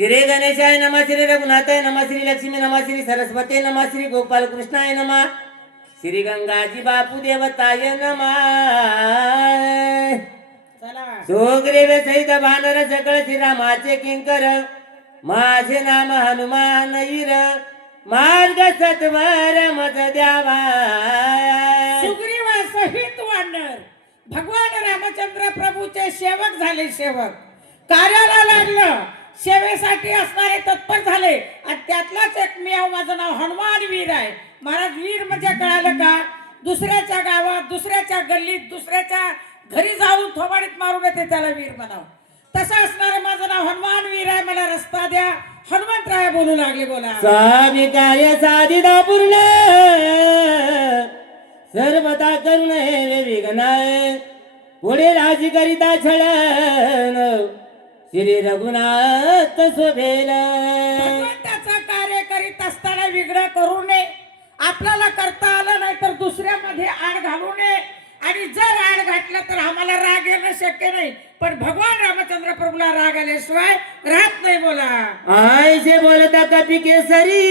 श्री गणेशाय नमः, श्री रघुनाथाय नमः, श्री लक्ष्मी नमः, श्री सरस्वती नमः, श्री गोपाल कृष्णाय नमः, श्री गंगाजी बापू देवताय नमः. सुग्रीव सहित भानर सकळ श्रीरामाचे किंकर, माझे नाम हनुमान ईर, मार्ग सत्वर मत द्यावा. सुग्रीवा सहित वानर भगवान रामचंद्र प्रभूचे सेवक झाले. सेवक कार्याला लागलं, सेवेसाठी असणारे तत्पर झाले. आणि त्यातलाच एक मी माझं नाव हनुमान वीर आहे. महाराज वीर म्हणजे कळालं का? दुसऱ्याच्या गावात, दुसऱ्याच्या गल्लीत, दुसऱ्याच्या घरी जाऊन थोबाडीत मारून येते त्याला वीर म्हणावं. तसं असणारं माझं नाव हनुमान वीर आहे. मला रस्ता द्या. हनुमंतराय बोलू लागले. बोला. स्वामी कार्य साधिदा पूर्ण, सर्वता करुण हे विघ्नाय, पुढे राजी करिता छळन, श्री रघुनाथ शोभेल. भगवंताचं कार्य करीत असताना विघ्न करू नये. आपल्याला करता आलं नाही तर दुसऱ्यामध्ये आड घालू नये. आणि जर आड घातलं तर आम्हाला राग येणं शक्य नाही. पण भगवान रामचंद्र प्रभूला राग आल्याशिवाय राहत नाही. बोला. आयसे बोलता कपी केसरी,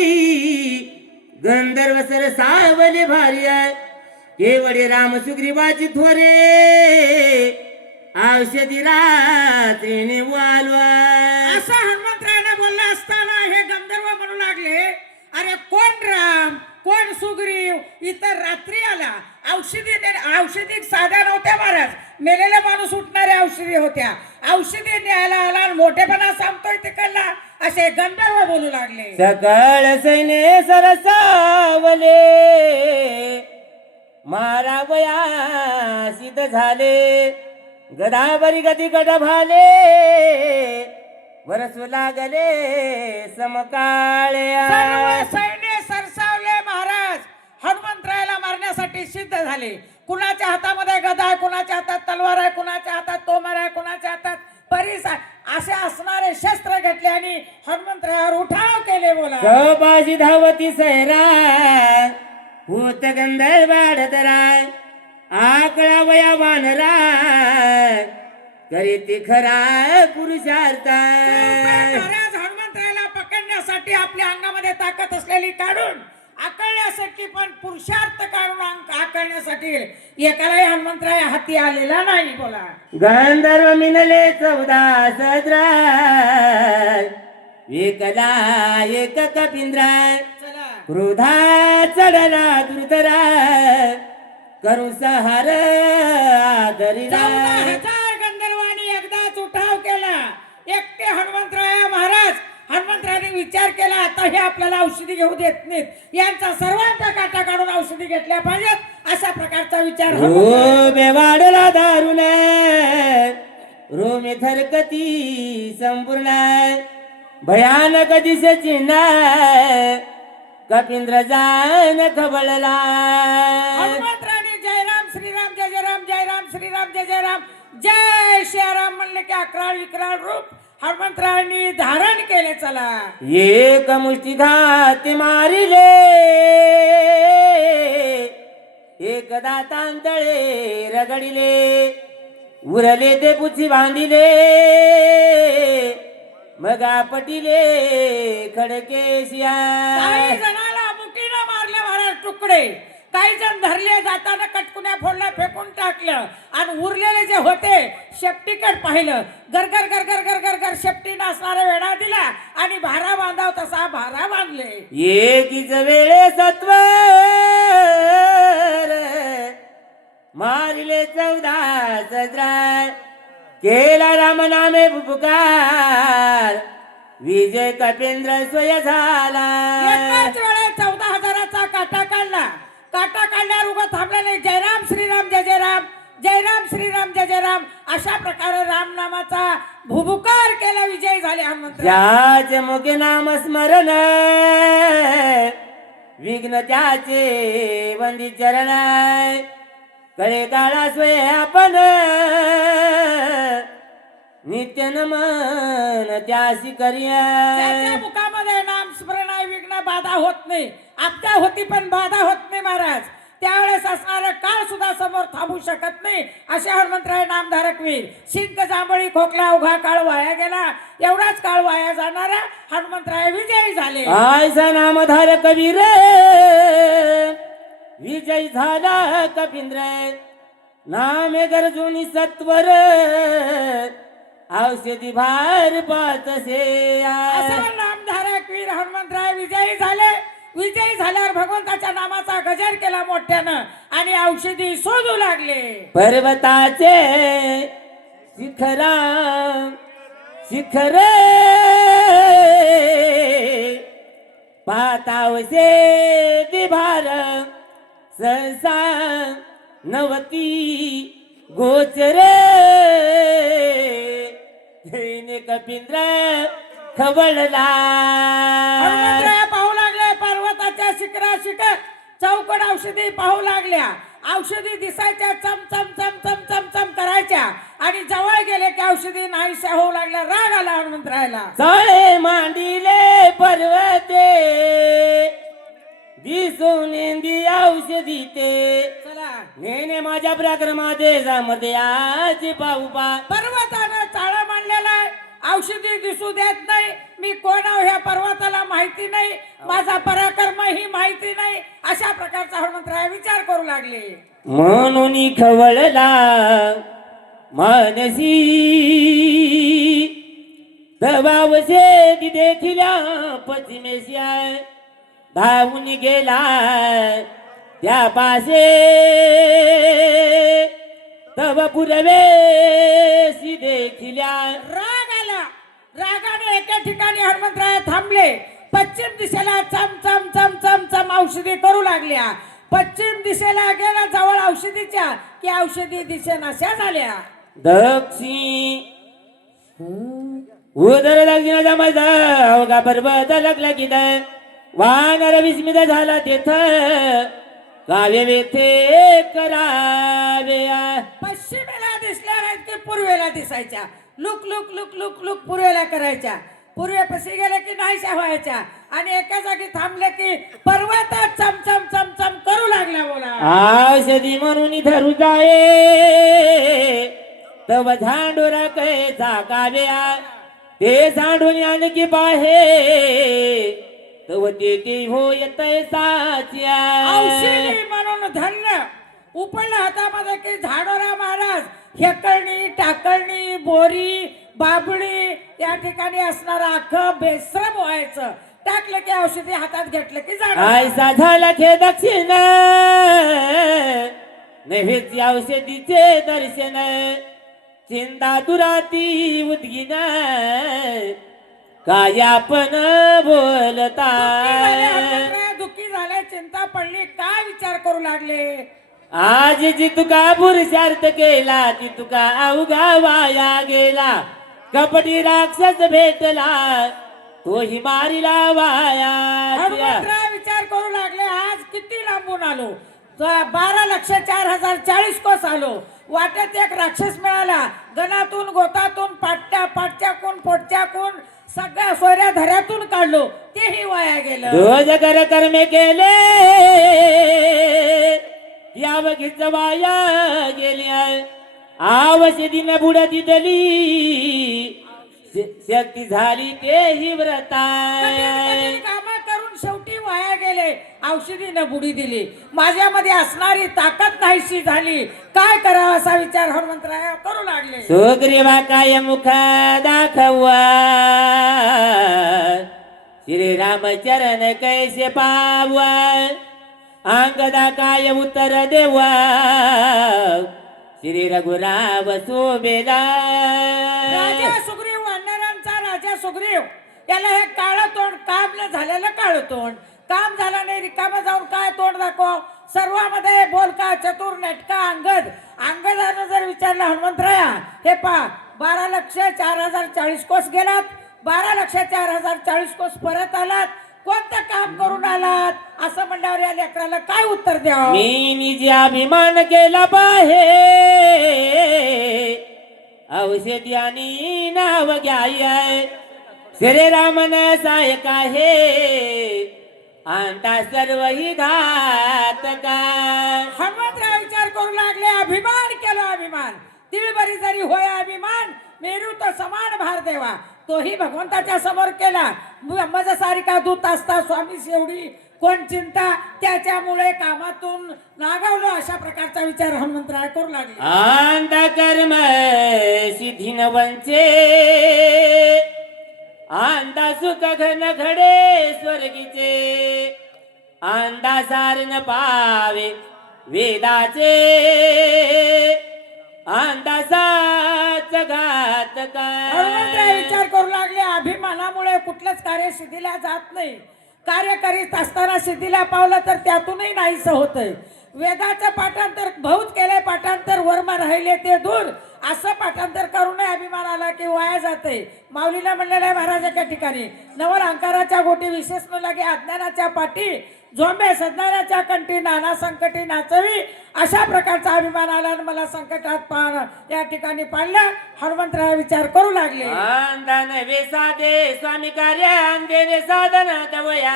गंधर्व सर सावले भारी आहे, केवळे राम सुग्रीवाची थोरे, औषधी रात्रीने वालवा. असं हनुमंतरायनं बोललं असताना हे गंधर्व म्हणू लागले, अरे कोण राम, कोण सुग्रीव, इतर रात्री आला. औषधी साध्या नव्हत्या महाराज, मेलेला माणूस उठणाऱ्या औषधी होत्या. औषधी न्यायला आला आणि मोठेपणा सांगतोय तिकडला, असे गंधर्व बोलू लागले. सकाळ सैने सरसावले, मारावया सिद्ध झाले, गदाबरी गती गड भाले, वरसू लागले समकाळ्या. सर्व सैन्य सरसावले महाराज. हनुमंतरायाला मारण्यासाठी सिद्ध झाले. कुणाच्या हातामध्ये गदा आहे, कुणाच्या हातात तलवार आहे, कुणाच्या हातात तोमर आहे, कुणाच्या हातात परीस आहे. असे असणारे शस्त्र घेतले आणि हनुमंतरायावर उठाव केले. बोला. चौपाशी धावती सैरा, होत गंधर्वाड दराय, आकळा वया वानरा, करीती खरा पुरुषार्थ. महाराज हनुमंतरायाला पकडण्यासाठी आपल्या अंगामध्ये ताकद असलेली काढून आकळण्यासाठी, पण पुरुषार्थ काढून आकळण्यासाठी एकालाही हनुमंतराय हाती आलेला नाही. बोला. गंधर्व मिनले 14 सद्राय, एकला एक कपिंद्राय, चला. क्रोधा चढला दुर्धरा, करू सहार आदरीला. 14,000 गंधर्वांनी एकदाच उठाव केला. एकटे हनुमंतराय महाराज. हनुमंतरायाने विचार केला, आता हे आपल्याला औषधी घेऊ देत नाहीत, यांचा सर्वांचा काटा काढून औषधी घेतल्या पाहिजेत. अशा प्रकारचा विचार हो बेवाडला दारुण, रोमे थरकती संपूर्ण, भयानक दिशेची नाय, कपिंद्र जान खबळला. हनुमंतरायाने जय राम श्रीराम जय जय राम, जय राम श्रीराम जय जय राम, जय श्रीराम म्हणले की अकराळ विकराळ रूप हनुमंतरायांनी धारण केले. चला. एक मुष्टी घाती मारिले, एक दातांतळे रगडिले, उरले ते पुची बांधिले, मग पटिले खडकेशिया. काही जणाला मुठीनं मारले महाराज तुकडे, काही जण धरले, जाताना कटकुन्या फोडल्या, फेकून टाकलं. आणि उरलेले जे होते शेपटीकड पाहिलं, गरगर गरगर गरगर गर शेपटीनं असणारा वेढा दिला आणि भारा बांधाव तसा भारा बांधले. एकीच वेळे सत्वर मारिले 14 सद्राय, केला राम नामे पुकार, विजय कपिंद्र स्वय झाला. एकाच वेळेस 14,000चा काटा काढला. काटा काढल्यावर उगा थांबला नाही. जय राम श्रीराम जय जय राम, जय राम श्रीराम जय जय राम, अशा प्रकारे राम नामाचा भुभुकार केला. विजय झाले हनुमंत. ज्याचे मुखे नाम स्मरण, विघ्न त्याचे वंदी चरण, कळे काळा स्वय आपण, नित्य नमन त्यासी करिया. त्याच्या मुखामध्ये नाम स्मरण आहे, विघ्न बाधा होत नाही. आपल्या होती पण बाधा होत नाही महाराज. त्यावेळेस असणारं काळ सुद्धा समोर थांबू शकत नाही. असे हनुमंतराय नामधारक वीर. शिंक जांभळी खोकला अवघा काळ वाया गेला, एवढाच काळ वाया जाणारा हनुमंतराय विजयी झाले. आयसा नामधार कबीर विजय झाला कपिंद्र, नामे गरजुनी सत्वर औषधी भार पाचसे. असा नामधारक वीर हनुमंतराय विजयी झाले. विजयी झाल्यावर भगवंताच्या नामाचा गजर केला मोठ्यानं आणि औषधी शोधू लागले. पर्वताचे शिखरा शिखर पातावसे दिभार सहसा नवती गोचर जैने कपिंद्र खवळला. हनुमंतराय पाहू लागले पर्वताच्या शिखरा शिखर चौकड औषधी पाहू लागल्या. औषधी दिसायच्या, चम चम चम चम चम चम करायच्या आणि जवळ गेले की औषधी नाहीशा होऊ लागल्या. राग आला हनुमंतरायला. चाळे मांडिले पर्वते दिसून इंदी औषधी ते. चला नेने माझ्या पराक्रमाते जामध्ये आज पाहू पा. पर्वतानं चाळा मांडलेला आहे, औषधी दिसू देत नाही. मी कोण आहो ह्या पर्वताला माहिती नाही, माझा पराक्रम ही माहिती नाही. अशा प्रकारचा हनुमंतराय विचार करू लागले. म्हणून खवळला मानसी दबावसे देखिल्या पश्चिमेशिया धावून गेला त्या पाशे तव पुरवेशी देखिल्या. राग आला. रागाने एका ठिकाणी हनुमंतराय थांबले. पश्चिम दिशेला चम चम चम चम चम औषधी करू लागल्या. पश्चिम दिशेला गेला जवळ औषधीच्या की औषधी दिशेनाशा झाल्या. दक्षिण उदर दक्षिणाचा माझा अवघा पर्वत लागला की वानर विस्मित झाला तेथ काव्य वेथे करावे. पश्चिमेला दिसल्या नाहीत की पूर्वेला दिसायच्या. Look look look look look पूर्वेला करायच्या. पूर्वेपाशी गेले की नाहीशा व्हायच्या आणि एका जागी थांबले की पर्वत चम चम चम चम करू लागला. बोला औषधी म्हणून धरू जाये तव झांडोरा कैचा काव्या ते झाडून आणखी पाहे तव ते होय तैसाच्या. औषधी म्हणून धन्य उपडलं हातामध्ये की झाडोरा महाराज हेकळणी टाकळणी बोरी बाबळी या ठिकाणी असणारा अख्खं बेश्रम व्हायचं. टाकलं की औषधी हातात घेतलं की झाड. आयसा झाला खे दक्षिण नव्हेची औषधीचे दर्शन चिंता दुराती उद्गिन काय आपण बोलता. दुःखी झाले, चिंता पडली, काय विचार करू लागले. आज जी तुका पुरुषार्थ केला ती तुका अवघा वाया गेला. कपटी राक्षस भेटला तोही मारिला वाया. हनुमंतराय विचार करू लागले. आज किती लांबून आलो, 12,04,040 कोस आलो. वाटेत एक राक्षस मिळाला. गणातून गोतातून पाटच्या पाटच्याकून पोटच्याकून सगळ्या सोयऱ्या धऱ्यातून काढलो, तेही वाया गेलं. रोज कर कर्मे केले या बघित वाया गेल्या. आवश्यदीने बुडती दली शक्ती झाली तेही व्रता. काम करून शेवटी वाया गेले. औषधीनं बुडी दिली. माझ्यामध्ये असणारी ताकद नाहीशी झाली. काय करावं असा विचार हनुमंतराय करू लागले. सुग्रीवा काय मुख दाखवा श्रीरामचरण कैसे पावा अंगदा काय उत्तर देवा श्री रघुराव सोबेला. राजा सुग्रीव वानरांचा राजा सुग्रीव याला हे काळं तोंड, काम न झालेलं काळं तोंड. काम झालं नाही, रिकामं जाऊन काय तोंड दाखव. सर्वांमध्ये बोलका चतुर नेटका अंगद. अंगदानं जर विचारलं हनुमंतराया हे पा 12,04,040 कोस गेलात, 12,04,040 कोस परत आलात, कोणतं काम करून आलात असं म्हणल्यावर या लेकराला काय उत्तर द्यावं. मी निजी अभिमान केला पाहे औषधी आणि नाव घ्याय श्रीरामन सायक आहे आणता सर्व ही घातका. हनुमंतराव विचार करू लागले, अभिमान केला अभिमान. तिळबरी जरी होय अभिमान, मेरू तो समान भार देवा. तोही भगवंताच्या समोर केला. मज सारिका दूत असता स्वामी शेवडी कोण चिंता, त्याच्यामुळे कामातून नागावलो. अशा प्रकारचा विचार हनुमंतराय करू लागले. आणता कर्म सिद्धी न वंचे, आणता सुख घन घडे स्वर्गीचे, आणता सार न पावे वेदाचे, आणता साच घातका. हनुमंतराय विचार करू लागले, अभिमानामुळे कुठलंच कार्य सिद्धीला जात नाही. कार्य करीत असताना सिद्धीला पावलं तर त्यातूनही नाहीसं होतंय. वेदाचं पाठांतर बहुत केले, पाठांतर वर्म राहिले ते दूर. असं पाठांतर करू नये अभिमान आला की वाया जाते. माऊलीला म्हणलेलं आहे महाराजाच्या ठिकाणी, नवल अंकाराच्या गोटी विशेष न लगे अज्ञानाच्या पाठी, झोंबे सज्ञानाच्या कंठी नाना संकटी नाचवी. अशा प्रकारचा अभिमान आला आणि मला संकटात या ठिकाणी पाडलं. हनुमंतराय विचार करू लागले. आंदन वे साधे स्वामी कार्य अंधेने साधन दवया,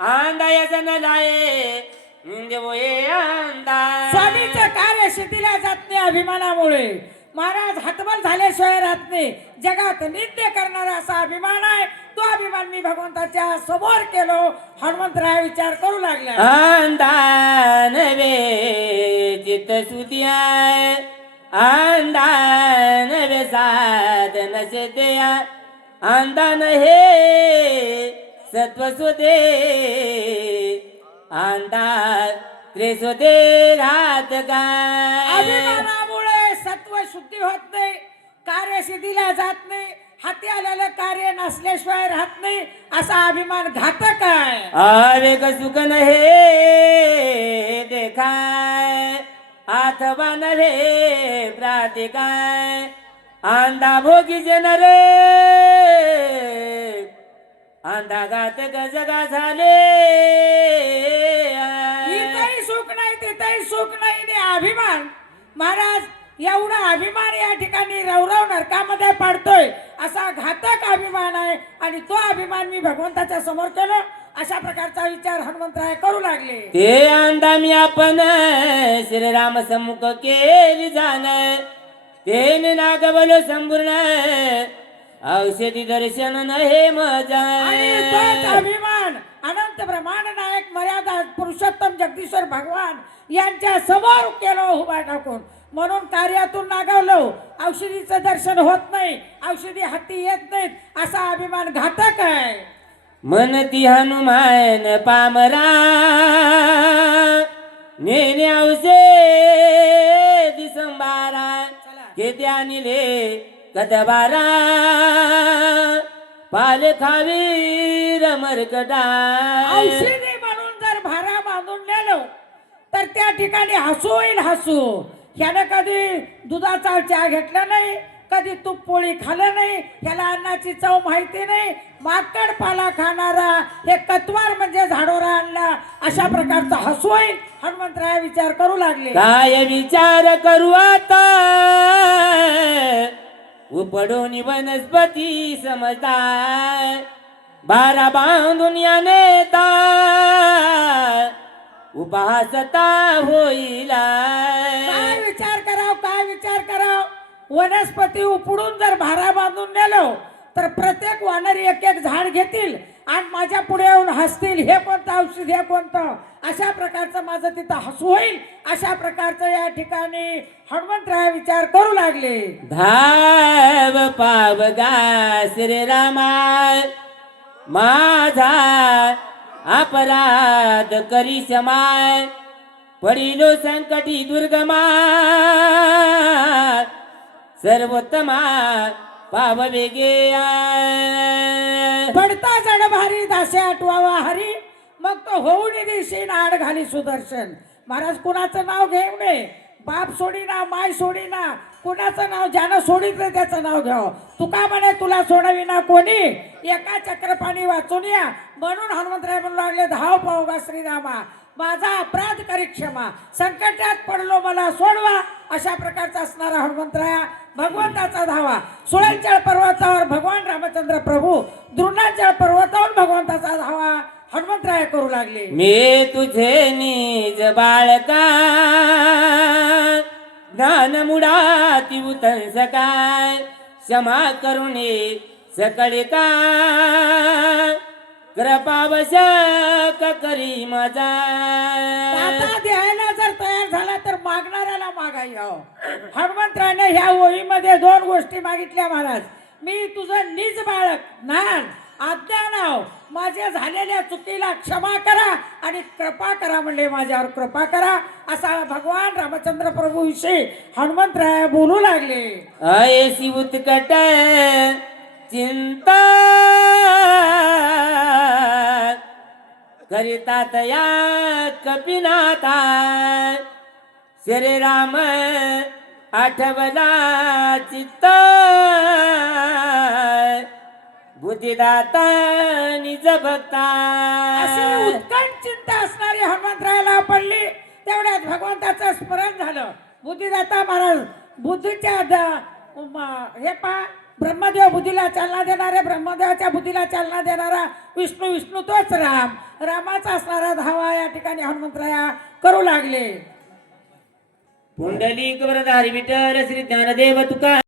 आंदा यसन लाये देवये आंदा. स्वामीचं कार्य सिद्धीला जात नाही अभिमानामुळे. महाराज हतबल झाल्याशिवाय राहत नाही. जगात नित्य करणारा असा अभिमान आहे. तो अभिमान मी भगवंताच्या समोर केलो. हनुमंतराय विचार करू लागला. आंदान वे चित्त सुदिया, आंदान वे साधन सिद्धिया, आंदान हे सत्व सुदे, आंदा त्रिसुदे घातका. अभिमानामुळे सत्व शुद्धी होत नाही, कार्य सिद्धीला जात नाही. हाती आलेलं कार्य नसल्याशिवाय राहत नाही. असा अभिमान घातक आहे. आवेग सुख नहे देखाय, अथवा नव्हे प्रातिकाय, आंधा भोगी जन रे, आंधा घातक जगा झाले. इथंही सुख नाही तिथंही सुख नाही ने अभिमान. महाराज एवढा अभिमान या ठिकाणी रवरव नरकामध्ये पाडतोय. असा घातक अभिमान आहे आणि तो अभिमान मी भगवंताच्या समोर केलो. अशा प्रकारचा विचार हनुमंतराय करू लागले. ते आंदा मी आपण श्रीराम सम्मुख केली जाण, तेने नागवलो संपूर्ण औषधी दर्शन नहे मजा. आणि तोच अभिमान अनंत ब्रह्मांड नायक मर्यादा पुरुषोत्तम जगदीश्वर भगवान यांच्या समोर केलो उभा टाकून. म्हणून कार्यातून नागावलो. औषधीचं दर्शन होत नाही, औषधी हाती येत नाहीत. असा अभिमान घातक आहे. मनती हनुमान पामरा, नेने औषे दिसंबारा, घेते आणले कदबारा, पाल खावी रमरकटा. औषधी म्हणून जर भारा बांधून नेलो तर त्या ठिकाणी हसू होईल हसू. ह्यानं कधी दुधाचा चहा घेतला नाही, कधी तूप पोळी खाल्लं नाही, ह्याला अन्नाची चव माहिती नाही. माकड पाला खाणारा हे कतवार म्हणजे झाडोरा आणला. अशा प्रकारचा हसू होईल. हनुमंतराय विचार करू लागले. काय विचार करू आता, उपडून वनस्पती समजता, बारा बांधून या नेता, उपहासता होईला. काय विचार कराव, काय विचार कराव. वनस्पती उपडून जर भारा बांधून नेलो तर प्रत्येक वानरी एक एक झाड घेतील आणि माझ्या पुढे येऊन हसतील. हे कोणतं औषध, हे कोणतं. अशा प्रकारचं माझं तिथं हसू होईल. अशा प्रकारचं या ठिकाणी हनुमंतराय विचार करू लागले. धाव पावगा श्रीरामा, माझा अपराध करी समाय, पडिलो संकटी दुर्गमा, सर्वोत्तमा पाव वेगे. पडता जड भारी दासे आठवावा हरी, मग तो होऊन दिवशी आड घाली सुदर्शन. महाराज कुणाचं नाव घेऊ नये. बाप सोडीना, माय सोडीना, कुणाचं नाव ज्यानं सोडितलं त्याचं नाव घ्यावं. तुका म्हणे तुला सोडविना कोणी, एका चक्रपाणी वाचून या. म्हणून हनुमंतराय म्हणू लागले, धाव पावगा श्रीरामा, माझा अपराध करी क्षमा, संकटात पडलो मला सोडवा. अशा प्रकारचा असणारा हनुमंतराय भगवंताचा धावा. सुळंचाळ पर्वतावर भगवान रामचंद्र प्रभू, द्रोणांचाळ पर्वतावर भगवंताचा धावा हनुमंतराय करू लागले. मी तुझे निज बाळका ज्ञान मुडाती उतंस काय क्षमा करुणे सकळे का कृपावशक करी माझा. आता द्यायला जर तयार झाला तर मागणाऱ्याला मागाई हो. हनुमंतरायने ह्या ओळीमध्ये दोन गोष्टी मागितल्या महाराज. मी तुझं निज बाळक ज्ञान आज्ञा नाव माझ्या झालेल्या चुकीला क्षमा करा आणि कृपा करा म्हणले, माझ्यावर कृपा करा असा भगवान रामचंद्र प्रभू विषयी हनुमंतराय बोलू लागले. ऐसी उत्कट चिंता करितात या कपिनाथा श्री राम आठवला चित्त बुद्धिदाता निज भक्ता. अशी उत्कट चिंता असणारी हनुमंतरायाला पडली. तेवढ्यात भगवंताचं स्मरण झालं. बुद्धिदाता महाराज बुद्धीच्या हे पा ब्रह्मदेव बुद्धीला चालना देणारे, ब्रह्मदेवाच्या बुद्धीला चालना देणारा विष्णू, विष्णू तोच राम, रामाचा असणारा धावा या ठिकाणी हनुमंतराया करू लागले. पुंडलिक वरधारी विठ्ठल श्री ज्ञानदेव तुका